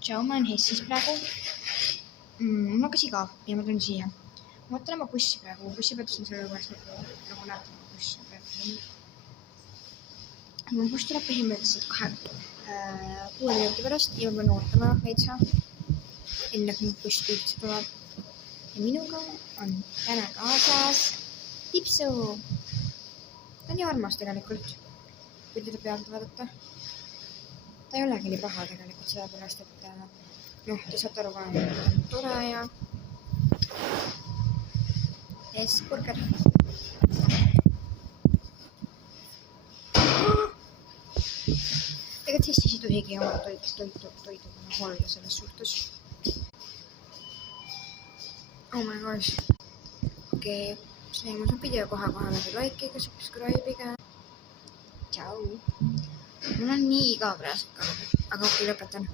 Tšau, ma olen Hessis praegu. Mul hakkas igav ja ma tulen siia. Ma ootan oma bussi praegu. Bussipeatus on selle juures nagu näete oma bussi. Mu buss tuleb põhimõtteliselt 6 minuti pärast ja ma pean ootama veitsa, enne kui mu buss üldse tuleb. Ja minuga on täna kaasas Tipsu. Ta on nii armas tegelikult, kui teda pealt vaadata. Ta ei olegi nii paha tegelikult sellepärast, et te saate aru ka, et ta on tore ja burger. Tegelikult Hessis ei tohigi oma toidu hoida selles suhtes. Oh my gosh. Okei, see on video kohe like'iga, subscribe'iga. Tšau. Mul on nii igav praegu, aga lõpetan.